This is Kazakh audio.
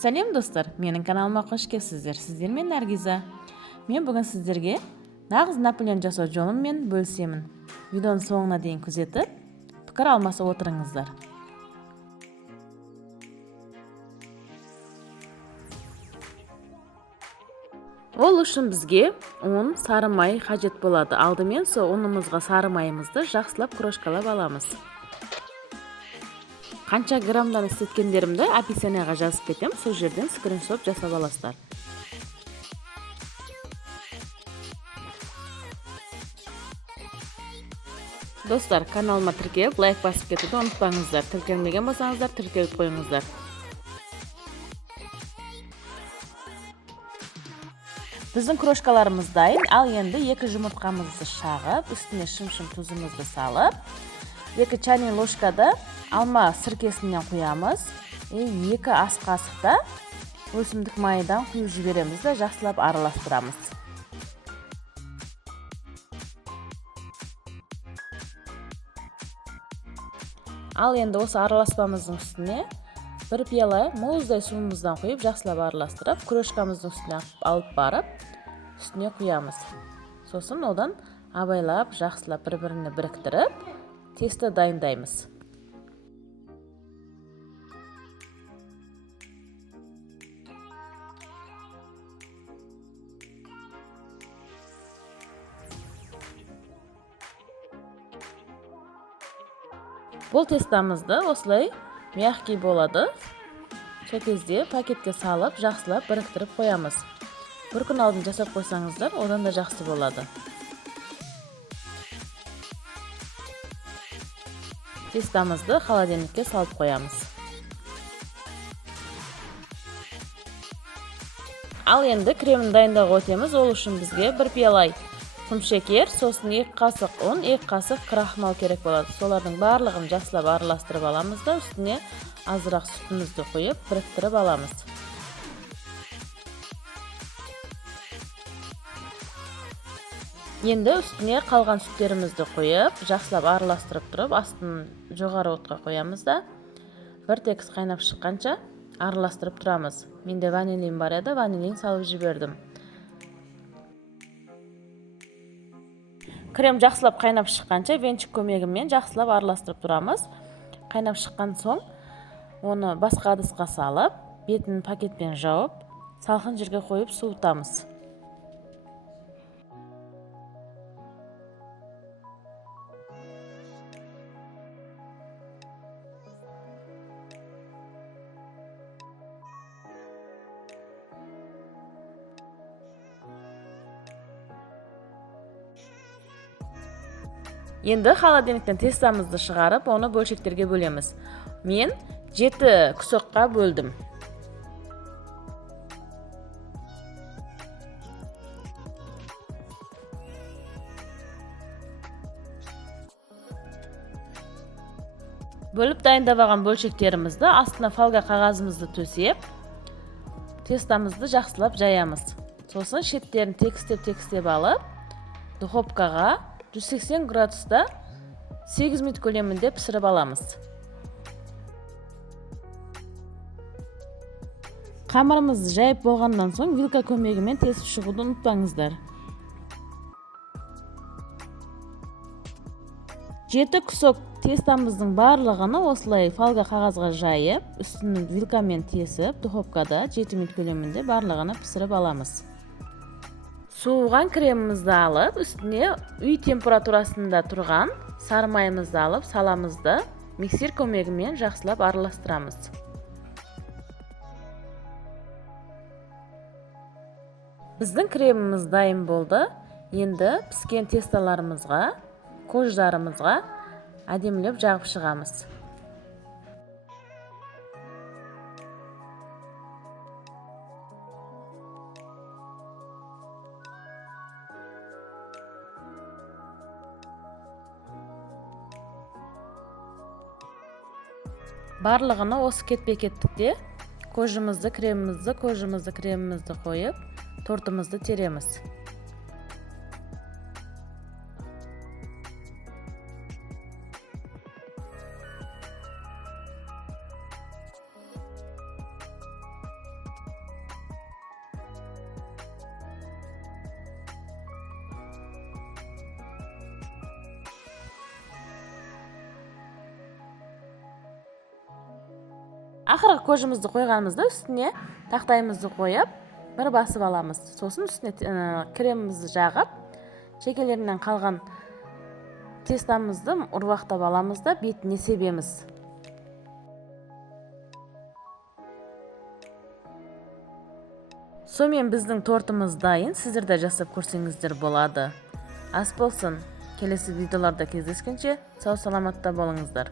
Сәлем достар, менің каналыма қош келіпсіздер. Сіздермен Наргиза. Мен бүгін сіздерге нағыз Наполеон жасау жолымен бөлісемін. Видеоның соңына дейін күзетіп, пікір алмасып отырыңыздар. Ол үшін бізге ұн, сары май қажет болады. Алдымен сол ұнымызға сары майымызды жақсылап крошкалап аламыз. Қанша граммдан істеткендерімді описанияға жазып кетем, сол жерден скриншот жасап аласыздар. Достар, каналыма тіркеліп, лайк басып кетуді ұмытпаңыздар. Тіркелмеген болсаңыздар, тіркеліп қойыңыздар. Біздің крошкаларымыз дайын. Ал енді 2 жұмыртқамызды шағып, үстіне шым-шым тұзымызды салып, 2 чайный ложкада алма сіркесінен құямыз. 2 ас қасықта өсімдік майдан құйып жібереміз де жақсылап араластырамыз. Ал енді осы араласпамыздың үстіне 1 пиала мұздай суымыздан құйып жақсылап араластырып, крошкамыздың үстіне алып барып, үстіне құямыз. Сосын одан абайлап, жақсылап бір-біріне біріктіріп, тесті дайындаймыз. Бұл тестамызды осылай мягкий болады. Сол кезде пакетке салып, жақсылап біріктіріп қоямыз. Бір күн алдын жасап қойсаңыздар, одан да жақсы болады. Тестамызды холодильникке салып қоямыз. Ал енді кремін дайындауға өтеміз. Ол үшін бізге 1 пиала құмшекер, сосын 2 қасық ұн, 2 қасық крахмал керек болады. Солардың барлығын жақсылап араластырып аламыз да, үстіне азырақ сүтімізді құйып, біріктіріп аламыз. Енді үстіне қалған сүттерімізді құйып, жақсылап араластырып тұрып, астын жоғары отқа қоямыз да, бір текст қайнап шыққанша араластырып тұрамыз. Менде ванилин бар еді, ванилин салып жібердім. Крем жақсылап қайнап шыққанша венчик көмегімен жақсылап араластырып тұрамыз. Қайнап шыққан соң, оны басқа ыдысқа салып, бетін пакетпен жауып, салқын жерге қойып суытамыз. Енді холодильниктен тестамызды шығарып, оны бөлшектерге бөлеміз. Мен 7 күсекқа бөлдім. Бөліп дайындап алған бөлшектерімізді астына фольга қағазымызды төсеп, тестамызды жақсылап жаямыз. Сосын шеттерін текстеп алып, духовкаға 180 градуста 8 минут көлемінде пісіріп аламыз. Қамырымызды жайып болғаннан соң вилка көмегімен тесіп шығуды ұмытпаңыздар. 7 күсек тестамыздың барлығını осылай фольга қағазға жайып, үстін вилкамен тесіп, духовкада 7 минут көлемінде барлығını пісіріп аламыз. Суыған кремімізді алып, үстіне үй температурасында тұрған сары майымызды алып, саламызды миксер көмегімен жақсылап араластырамыз. Біздің креміміз дайын болды. Енді піскен тесталарымызға, кождарымызға әдемілеп жағып шығамыз. Барлығына осы кетпе-кеттікте кожымызды, кремімізді қойып, тортымызды тереміз. Ақырғы көжімізді қойғанымызда үстіне тақтайымызды қойып, бір басып аламыз. Сосын үстіне кремімізді жағып, шекелерінен қалған тестамызды ұрвақтап аламыз да бетіне себеміз. Сонымен біздің тортымыз дайын. Сіздер де жасап көрсеңіздер болады. Ас болсын. Келесі видеоларда кездескенше сау саламатта болыңыздар.